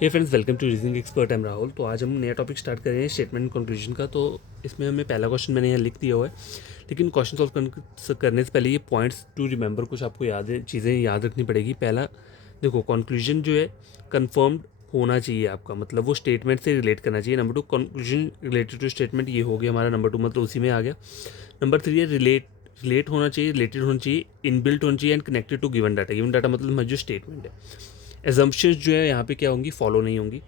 Hey friends, welcome to reasoning expert. Am Rahul. तो आज हम नया टॉपिक स्टार्ट कर रहे हैं स्टेटमेंट कंक्लूजन का। तो इसमें हमें पहला क्वेश्चन मैंने यहाँ लिख दिया हुआ है, लेकिन क्वेश्चन सॉल्व करने से पहले ये पॉइंट्स टू रिमेंबर कुछ आपको चीज़ें याद रखनी पड़ेगी। पहला देखो, कंक्लूजन जो है कंफर्म्ड होना चाहिए आपका, मतलब वो स्टेटमेंट से रिलेट करना चाहिए। Number two, conclusion related to statement, ये हो गया हमारा नंबर टू, मतलब उसी में आ गया। नंबर थ्री है रिलेट होना चाहिए, रिलेटेड होना चाहिए, इनबिल्ट होना चाहिए and connected to given data. Given data मतलब हमारी जो स्टेटमेंट है। एजम्पशंस जो है यहाँ पे क्या होंगी, फॉलो नहीं होंगी।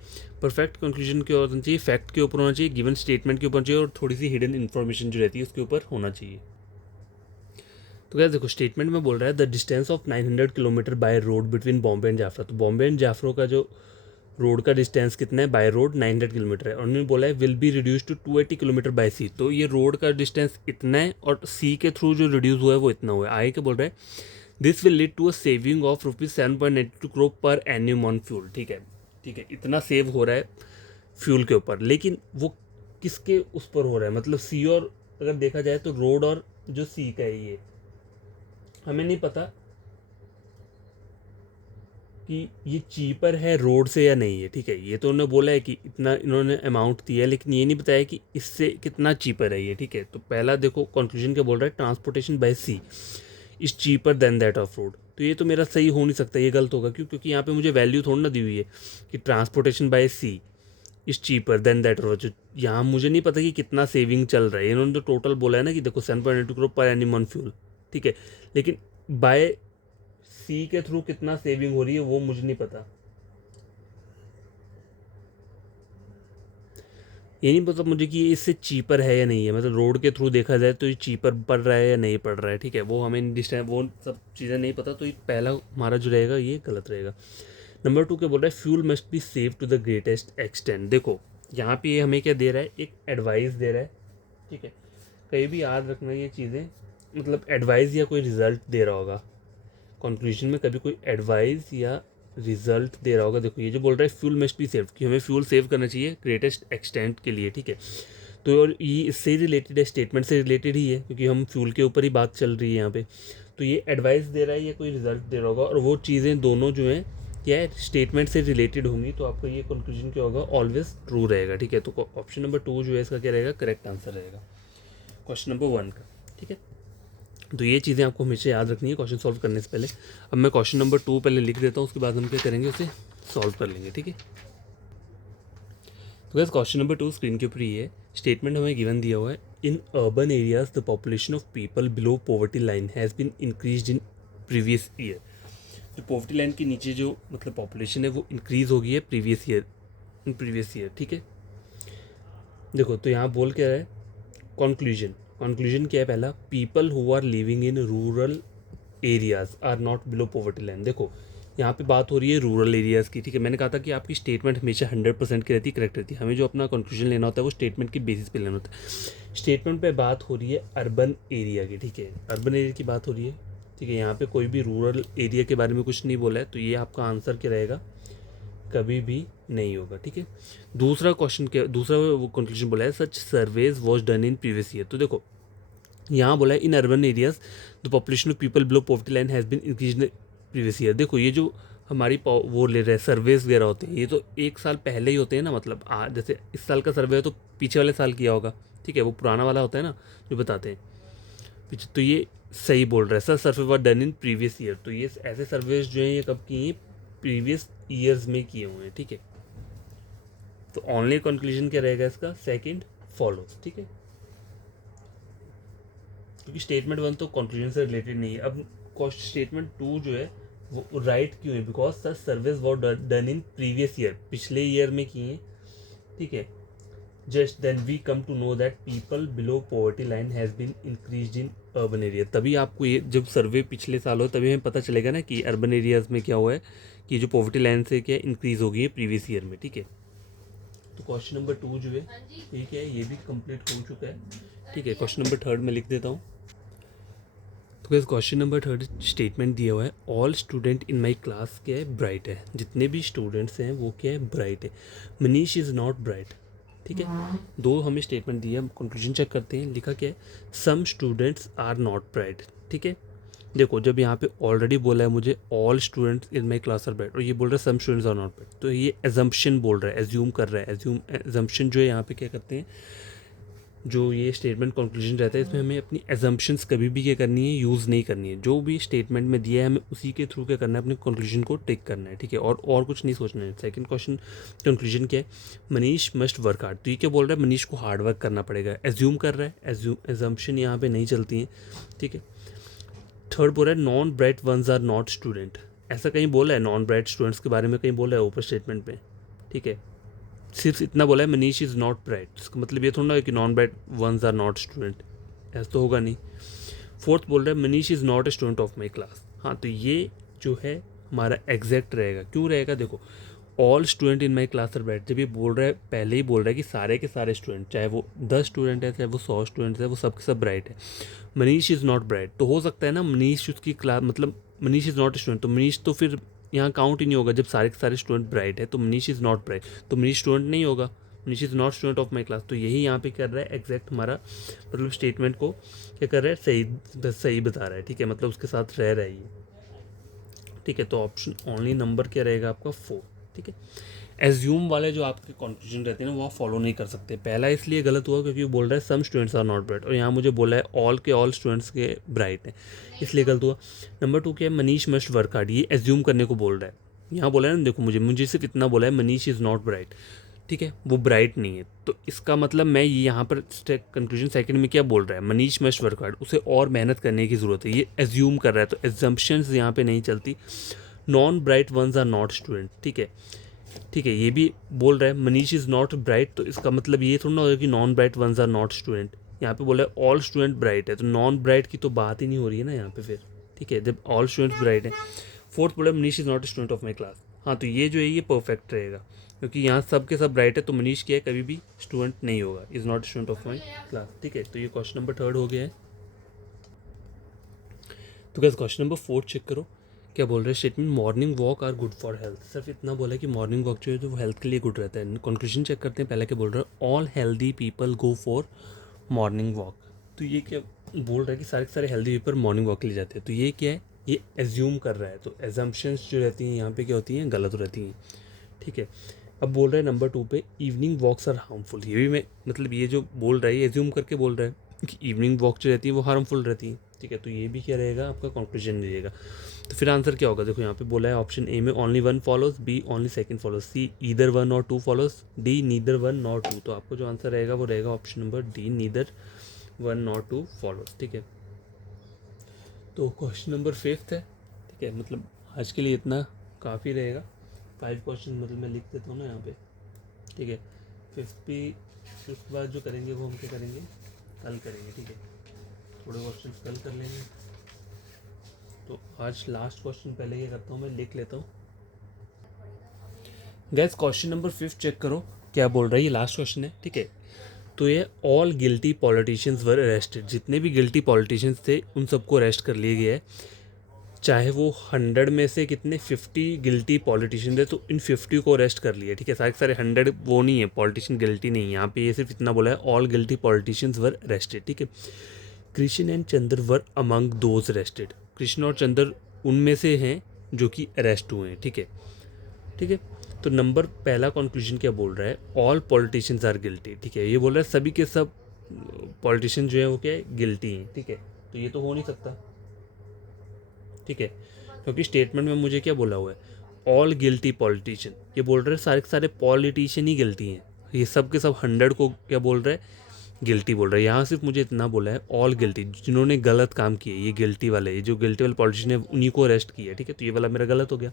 परफेक्ट कंक्लूजन के होना चाहिए, फैक्ट के ऊपर होना चाहिए, गिवन स्टेटमेंट के ऊपर होना चाहिए, और थोड़ी सी हिडन इन्फॉर्मेशन जो रहती है उसके ऊपर होना चाहिए। तो क्या देखो, स्टेटमेंट में बोल रहा है the distance of 900 kilometre by road between Bombay and Jofra. तो बॉम्बे एंड जाफरो का जो रोड का डिस्टेंस कितना है बाय रोड, 900 किलोमीटर है। और उन्होंने बोला है will be reduce to 280 kilometre by sea. तो ये रोड का डिस्टेंस इतना है और सी के थ्रू जो रिड्यूस हुआ है वो इतना हुआ है। आगे क्या बोल रहा है, this will lead to a saving of ₹7.92 crore पर एन्यूम ऑन फ्यूल। ठीक है, ठीक है, इतना सेव हो रहा है फ्यूल के ऊपर, लेकिन वो किसके उस पर हो रहा है, मतलब सी, और अगर देखा जाए तो रोड और जो सी का है ये हमें नहीं पता कि ये चीपर है रोड से या नहीं है। ठीक है, ये तो उन्होंने बोला है कि इतना इन्होंने अमाउंट दिया है, लेकिन ये नहीं बताया कि इससे कितना चीपर है ये। ठीक है, तो पहला देखो कंक्लूजन क्या बोल रहा है, transportation by sea is cheaper than that of road. तो ये तो मेरा सही हो नहीं सकता, ये गलत होगा। क्यों? क्योंकि यहाँ पे मुझे वैल्यू थोड़ी ना दी हुई है कि transportation by sea is cheaper than that road. यहाँ मुझे नहीं पता कि कितना सेविंग चल रहा है। इन्होंने तो टोटल बोला है ना कि देखो 7.82 करोड़ पर एनिम ऑन फ्यूल। ठीक है, लेकिन बाय सी के थ्रू कितना सेविंग हो रही है वो मुझे नहीं पता। ये नहीं पता मुझे कि ये इससे चीपर है या नहीं है, मतलब रोड के थ्रू देखा जाए तो ये चीपर पड़ रहा है या नहीं पड़ रहा है। ठीक है, वो हमें डिस्टेंस वो सब चीज़ें नहीं पता, तो ये पहला हमारा जो रहेगा ये गलत रहेगा। नंबर टू क्या बोल रहा है, fuel must be save to the greatest extent. देखो यहाँ पे ये हमें क्या दे रहा है, एक एडवाइस दे रहा है। ठीक है, कहीं भी याद रखना ये चीज़ें, मतलब एडवाइस या कोई रिजल्ट दे रहा होगा कंक्लूजन में, कभी कोई एडवाइस या रिजल्ट दे रहा होगा। देखो ये जो बोल रहा है फ्यूल मस्ट बी सेव, कि हमें फ्यूल सेव करना चाहिए ग्रेटेस्ट एक्सटेंट के लिए। ठीक है, तो और ये इससे रिलेटेड है, स्टेटमेंट से रिलेटेड ही है, क्योंकि हम फ्यूल के ऊपर ही बात चल रही है यहाँ पे। तो ये एडवाइस दे रहा है या कोई रिजल्ट दे रहा होगा, और वो चीज़ें दोनों जो हैं क्या है, स्टेटमेंट से रिलेटेड होंगी। तो आपका ये कंक्लूजन क्या होगा, ऑलवेज ट्रू रहेगा। ठीक है, तो ऑप्शन नंबर टू जो है इसका क्या रहेगा, करेक्ट आंसर रहेगा क्वेश्चन नंबर वन का। ठीक है, तो ये चीज़ें आपको हमेशा याद रखनी है क्वेश्चन सॉल्व करने से पहले। अब मैं क्वेश्चन नंबर टू पहले लिख देता हूँ, उसके बाद हम क्या करेंगे, उसे सॉल्व कर लेंगे। ठीक है, तो gas question number two screen के ऊपर ये है, स्टेटमेंट हमें गिवन दिया हुआ है, in urban areas the population of people below poverty line has been increase in previous year. जो पॉवर्टी लाइन के नीचे जो मतलब पॉपुलेशन है वो इंक्रीज हो गई है प्रीवियस ईयर। ठीक है, देखो तो यहाँ बोल क्या है, कंक्लूजन क्या है, पहला people who are living in rural areas are not below poverty line. देखो यहाँ पे बात हो रही है रूरल एरियाज़ की। ठीक है, मैंने कहा था कि आपकी स्टेटमेंट हमेशा 100% की रहती है, करेक्ट रहती है। हमें जो अपना कंक्लूजन लेना होता है वो स्टेटमेंट की बेसिस पे लेना होता है। स्टेटमेंट पे बात हो रही है अर्बन एरिया की। ठीक है, अर्बन एरिया की बात हो रही है। ठीक है, यहाँ पे कोई भी रूरल एरिया के बारे में कुछ नहीं बोला है, तो ये आपका आंसर क्या रहेगा, कभी भी नहीं होगा। ठीक है, दूसरा क्वेश्चन क्या, दूसरा वो कंक्लूजन बोला है, such surveys was done in previous year. तो देखो यहाँ बोला है in urban areas the population of people below poverty line has been increase in previous year. देखो ये जो हमारी वो ले रहे हैं सर्वेज वगैरह होते हैं, ये तो एक साल पहले ही होते हैं ना, मतलब जैसे इस साल का सर्वे है तो पीछे वाले साल किया होगा। ठीक है, वो पुराना वाला होता है ना जो बताते हैं पीछे। तो ये सही बोल रहा है, sir survey were done in previous year. तो ये ऐसे सर्वेज जो हैं ये कब किए हैं, प्रीवियस ईयर्स में किए हुए हैं। ठीक है, तो ऑनली कंक्लूजन क्या रहेगा इसका, सेकंड फॉलोज। ठीक है, क्योंकि स्टेटमेंट वन तो कंक्लूजन से रिलेटेड नहीं है। अब स्टेटमेंट टू जो है वो राइट क्यों है, because such service war done in previous year, पिछले ईयर में किए। ठीक है, just then we come to know that people below poverty line has been increase in urban area. तभी आपको ये जब सर्वे पिछले साल हो तभी हमें पता चलेगा ना कि अर्बन एरियाज में क्या हुआ है, कि जो पॉवर्टी लाइन से क्या इंक्रीज हो गई है प्रीवियस ईयर में। ठीक है, तो क्वेश्चन नंबर टू जो है ठीक है ये भी कंप्लीट हो चुका है। ठीक है, क्वेश्चन नंबर थर्ड में लिख देता हूँ। तो gas question number third statement दिया हुआ है, all student in my class क्या है, ब्राइट है। जितने भी स्टूडेंट्स हैं वो क्या है, ब्राइट है। Manish is not bright. ठीक है, दो हमें स्टेटमेंट दिया, कंक्लूजन चेक करते हैं। लिखा क्या है, some students are not bright. ठीक है, देखो जब यहाँ पे ऑलरेडी बोला है मुझे all students in my class are bright और ये बोल रहा है some students are not bright, तो ये एजम्पशन बोल रहा है, एज्यूम कर रहा है। एजम्पशन जो है यहाँ पे क्या करते हैं, जो ये स्टेटमेंट कंक्लूजन रहता है इसमें हमें अपनी एजम्पशंस कभी भी क्या करनी है, यूज़ नहीं करनी है। जो भी स्टेटमेंट में दिया है हमें उसी के थ्रू क्या करना है, अपने कंक्लूजन को टिक करना है, ठीक है, और कुछ नहीं सोचना है। सेकंड क्वेश्चन कंक्लूजन क्या है, मनीष मस्ट वर्क हार्ड, तो ये क्या बोल रहा है, मनीष को हार्ड वर्क करना पड़ेगा, एज्यूम कर रहा है, एजम्पशन यहाँ पे नहीं चलती है, ठीक है। थर्ड बोल रहा है non bright ones are not student, ऐसा कहीं बोला है नॉन ब्राइट स्टूडेंट्स के बारे में, कहीं बोला है ऊपर स्टेटमेंट में, ठीक है। सिर्फ इतना बोला है मनीष इज़ नॉट ब्राइट, इसका मतलब ये थोड़ा ना है कि non bright ones are not student, ऐसा तो होगा नहीं। फोर्थ बोल रहा है Manish is not a student of my class, हाँ तो ये जो है हमारा एग्जैक्ट रहेगा। क्यों रहेगा, देखो all student in my class are bright, जब ये बोल रहा है पहले ही बोल रहा है कि सारे के सारे स्टूडेंट, चाहे वो 10 स्टूडेंट है चाहे वो 100 स्टूडेंट है, वो सब के सब ब्राइट है। मनीष इज़ नॉट ब्राइट, तो हो सकता है ना मनीष उसकी क्लास, मतलब मनीष इज़ नॉट स्टूडेंट, तो मनीष तो फिर यहाँ काउंट ही नहीं होगा। जब सारे के सारे स्टूडेंट ब्राइट है तो मनीष इज़ नॉट ब्राइट, तो मनीष स्टूडेंट नहीं होगा, Manish is not student of my class. तो यही यहाँ पे कर रहा है एग्जैक्ट हमारा, मतलब स्टेटमेंट को क्या कर रहा है, सही सही बता रहा है, ठीक है, मतलब उसके साथ रह रहा है ये, ठीक है। तो ऑप्शन ओनली नंबर क्या रहेगा आपका 4, ठीक है। एज्यूम वाले जो आपके कंक्लूजन रहते हैं ना वो आप फॉलो नहीं कर सकते। पहला इसलिए गलत हुआ क्योंकि वो बोल रहा है some students are not bright, और यहाँ मुझे बोला है ऑल के ऑल स्टूडेंट्स के ब्राइट हैं, इसलिए गलत हुआ। नंबर 2 क्या है, मनीष मस्ट वर्क हार्ड, ये एज्यूम करने को बोल रहा है। यहाँ बोला है ना, देखो मुझे सिर्फ इतना बोला है मनीष इज़ नॉट ब्राइट, ठीक है, वो ब्राइट नहीं है, तो इसका मतलब मैं यहाँ पर कंक्लूजन सेकंड में क्या बोल रहा है, मनीष मस्ट वर्क हार्ड, उसे और मेहनत करने की ज़रूरत है, ये एज्यूम कर रहा है, तो एजम्पशंस यहाँ पे नहीं चलती। Non bright ones are not student, ठीक है, ठीक है, ये भी बोल रहा है मनीष इज़ नॉट ब्राइट, तो इसका मतलब ये थोड़ा ना होगा कि non bright ones are not student. यहाँ पे बोला है ऑल स्टूडेंट ब्राइट है, तो नॉन ब्राइट की तो बात ही नहीं हो रही है ना यहाँ पे फिर, ठीक है, जब ऑल स्टूडेंट्स ब्राइट है। फोर्थ बोला Manish is not student of my class, हाँ तो ये जो है ये परफेक्ट रहेगा, क्योंकि यहाँ सब के सब ब्राइट है, तो मनीष क्या है, कभी भी स्टूडेंट नहीं होगा, is not student of my class, ठीक है। तो ये क्वेश्चन नंबर 3 हो गया है। तो कैसे क्वेश्चन नंबर 4 चेक करो, क्या बोल रहे हैं statement, morning walk are good for health, सिर्फ इतना बोला है कि मॉर्निंग वॉक जो है वो हेल्थ के लिए गुड रहता है। कंक्लूजन चेक करते हैं, पहले क्या बोल रहा है, all healthy people go for morning walk, तो ये क्या बोल रहा है कि सारे के सारे हेल्दी पीपल मॉर्निंग वॉक के लिए जाते हैं, तो ये क्या है, ये एज्यूम कर रहा है, तो एजम्पशंस जो रहती हैं यहाँ पे क्या होती हैं, गलत रहती हैं, ठीक है। अब बोल रहा है नंबर 2 पे इवनिंग वॉक्स आर हार्मफुल, ये भी मैं मतलब ये जो बोल रहा है ये एज्यूम करके बोल रहा है कि इवनिंग वॉक जो रहती है वो हार्मफुल रहती है, ठीक है, तो ये भी क्या रहेगा आपका कंक्लूजन रहेगा। तो फिर आंसर क्या होगा, देखो यहाँ पे बोला है ऑप्शन ए में only 1 follows, B only second follows, C either 1 और 2 फॉलोज, डी नीदर 1 नॉर 2, तो आपको जो आंसर रहेगा वो रहेगा option number D neither 1 nor 2 follows, ठीक है। तो क्वेश्चन नंबर 5 है, ठीक है, मतलब आज के लिए इतना काफ़ी रहेगा। 5 क्वेश्चन मतलब मैं लिख देता हूँ ना यहाँ पे, ठीक है। फिफ्थ बाद जो करेंगे वो हम क्या करेंगे, कल करेंगे, ठीक है, थोड़े क्वेश्चन कल कर लेंगे। तो आज लास्ट क्वेश्चन पहले क्या करता हूँ, मैं लिख लेता हूँ। गैस क्वेश्चन नंबर 5 चेक करो, क्या बोल रहा है, ये लास्ट क्वेश्चन है, ठीक है। तो ये all guilty politicians were arrested, जितने भी गिल्टी पॉलिटिशियंस थे उन सबको अरेस्ट कर लिया गया है, चाहे वो 100 में से कितने 50 गिल्टी पॉलिटिशियन थे, तो इन 50 को अरेस्ट कर लिया, ठीक है, सारे सारे 100 वो नहीं है, पॉलिटिशियन गिल्टी नहीं है यहाँ पे, ये सिर्फ इतना बोला है all guilty politicians were arrested, ठीक है। Krishna and Chandra were among those arrested, Krishna और चंद्र उनमें से हैं जो कि अरेस्ट हुए हैं, ठीक है, ठीक है। तो नंबर पहला कंक्लूजन क्या बोल रहा है, ऑल पॉलिटिशियंस आर गिल्टी, ठीक है, ये बोल रहा है सभी के सब पॉलिटिशियन जो है वो क्या है, गिल्टी हैं, ठीक है, तो ये तो हो नहीं सकता, ठीक है, क्योंकि स्टेटमेंट में मुझे क्या बोला हुआ है, ऑल गिल्टी पॉलिटिशियन, ये बोल रहे हैं सारे के सारे पॉलिटिशियन ही गिल्टी हैं, ये सब के सब 100 को क्या बोल रहे हैं, गिल्टी बोल रहा है। यहाँ सिर्फ मुझे इतना बोला है ऑल गिल्टी, जिन्होंने गलत काम किए ये गिल्टी वाले, ये जो गिल्टी वाले पॉलिटिशियन है उन्हीं को अरेस्ट किया, ठीक है, तो ये वाला मेरा गलत हो गया।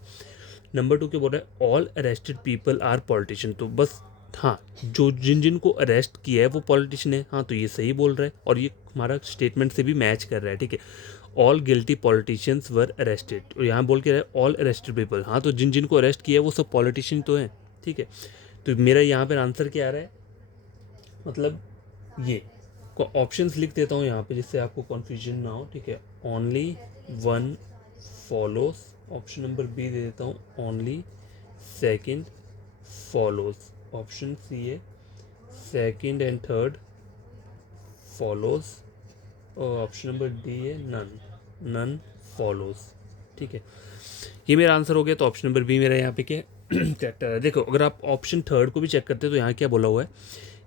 नंबर 2 क्या बोल रहा है, all arrested people are politician, तो बस हाँ जो जिन को अरेस्ट किया है वो पॉलिटिशियन है, हाँ तो ये सही बोल रहा है और ये हमारा स्टेटमेंट से भी मैच कर रहा है, ठीक है। All guilty politicians were arrested, और यहाँ बोल के रहा है ऑल अरेस्टेड पीपल, हाँ तो जिन को अरेस्ट किया है वो सब पॉलिटिशियन तो हैं, ठीक है। तो मेरा यहाँ पर आंसर क्या आ रहा है, मतलब ये ऑप्शंस लिख देता हूँ यहाँ पे जिससे आपको कन्फ्यूजन ना हो, ठीक है। Only 1 follows, option number B दे देता हूँ, only second follows, option C है सेकंड एंड थर्ड फॉलोज, और ऑप्शन नंबर डी है नन फॉलोज। ठीक है, ये मेरा आंसर हो गया। तो ऑप्शन नंबर बी मेरा यहाँ पे क्या है, कैरेक्टर है। देखो अगर आप ऑप्शन थर्ड को भी चेक करते हो तो यहाँ क्या बोला हुआ है,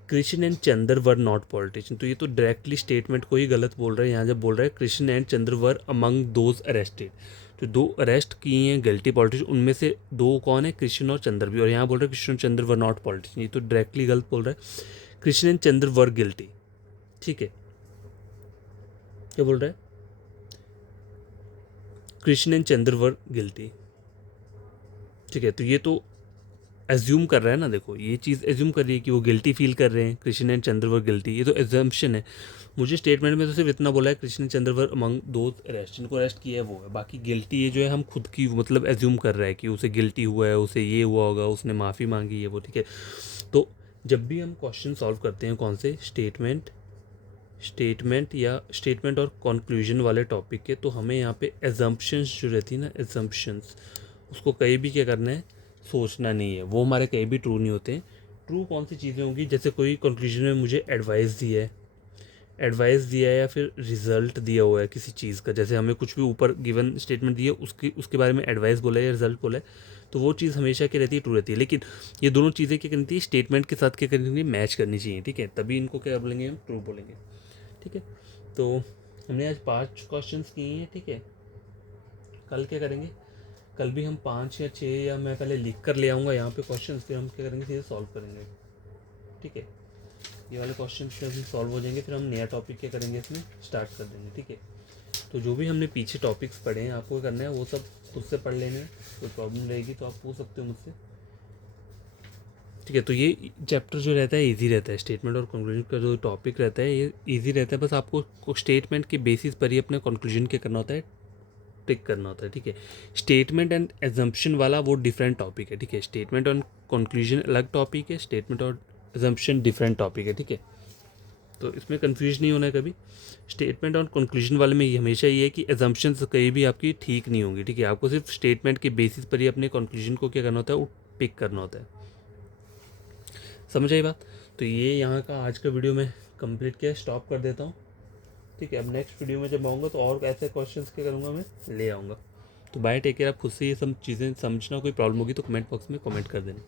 Krishna and Chandra were not politician. तो ये तो डायरेक्टली स्टेटमेंट को ही गलत बोल रहा है। यहाँ जब बोल रहा है Krishna and Chandra were among those arrested, जो दो अरेस्ट किए हैं गिल्टी पॉलिटिशियन, उनमें से दो कौन है, कृष्ण और चंद्र भी। और यहाँ बोल रहा है कृष्ण और चंद्र वर नॉट पॉलिटिशियन, ये तो डायरेक्टली गलत बोल रहा है। Krishna and Chandra were guilty. ठीक है, क्या बोल रहा है, Krishna and Chandra were guilty. ठीक है, तो ये तो एज्यूम कर रहा है ना, देखो ये चीज़ एज्यूम कर रही है कि वो गिल्टी फील कर रहे हैं, कृष्ण एंड चंद्रवर गिल्टी, ये तो एजम्पशन है। मुझे स्टेटमेंट में तो सिर्फ इतना बोला है कृष्ण चंद्रवर अमंग दो अरेस्ट, जिनको अरेस्ट किया है वो है, बाकी गिल्टी ये जो है हम खुद की मतलब एज्यूम कर रहा है कि उसे गिल्टी हुआ है, उसे ये हुआ होगा, उसने माफ़ी मांगी है वो। ठीक है, तो जब भी हम क्वेश्चन सॉल्व करते हैं कौन से स्टेटमेंट या स्टेटमेंट और कंक्लूजन वाले टॉपिक के, तो हमें यहाँ पे एजम्पशंस जो रहती है ना, एजम्पशंस, उसको कहीं भी क्या करना है, सोचना नहीं है, वो हमारे कहीं भी ट्रू नहीं होते हैं। ट्रू कौन सी चीज़ें होंगी, जैसे कोई कंक्लूजन में मुझे एडवाइस दिया है या फिर रिजल्ट दिया हुआ है किसी चीज़ का, जैसे हमें कुछ भी ऊपर गिवन स्टेटमेंट दिया उसके बारे में एडवाइस बोला है या रिजल्ट बोला है, तो वो चीज़ हमेशा क्या रहती है, ट्रू रहती है। लेकिन ये दोनों चीज़ें क्या करनी चाहिए, स्टेटमेंट के साथ क्या करनी चाहिए, मैच करनी चाहिए। ठीक है, तभी इनको क्या बोलेंगे, हम ट्रू बोलेंगे। ठीक है, तो हमने आज 5 क्वेश्चंस किए हैं। ठीक है, कल क्या करेंगे, कल भी हम 5 या 6 या मैं पहले लिख कर ले आऊँगा यहाँ पे क्वेश्चन, फिर हम क्या करेंगे, सीधे सॉल्व करेंगे। ठीक है, ये वाले क्वेश्चन जब सॉल्व हो जाएंगे फिर हम नया टॉपिक क्या करेंगे, इसमें स्टार्ट कर देंगे। ठीक है, तो जो भी हमने पीछे टॉपिक्स पढ़े हैं आपको क्या करना है, वो सब खुद से पढ़ लेने हैं। कोई प्रॉब्लम रहेगी तो आप पूछ सकते हो मुझसे। ठीक है, तो ये चैप्टर जो रहता है इजी रहता है, स्टेटमेंट और कंक्लूजन का जो टॉपिक रहता है ये इजी रहता है। बस आपको स्टेटमेंट के बेसिस पर ही अपने कंक्लूजन क्या करना होता है, टिक करना होता है। ठीक है, स्टेटमेंट एंड एजम्पशन वाला वो डिफरेंट टॉपिक है। ठीक है, स्टेटमेंट और कंक्लूजन अलग टॉपिक है, स्टेटमेंट और एजम्पशन डिफरेंट टॉपिक है। ठीक है, तो इसमें कंफ्यूज नहीं होना है कभी। स्टेटमेंट और कंक्लूजन वाले में ये हमेशा ये है कि एजम्पशन कहीं भी आपकी ठीक नहीं होंगी। ठीक है, आपको सिर्फ स्टेटमेंट के बेसिस पर ही अपने कंक्लूजन को क्या करना होता है, वो पिक करना होता है। समझ आई बात। तो ये यहाँ का आज का वीडियो मैं कंप्लीट किया, स्टॉप कर देता हूँ। ठीक है, अब नेक्स्ट वीडियो में जब आऊँगा तो और ऐसे क्वेश्चंस क्या करूँगा, मैं ले आऊँगा। तो बाय, टेक केयर। आप खुद से ये सब चीज़ें समझना, कोई प्रॉब्लम होगी तो कमेंट बॉक्स में कमेंट कर देना।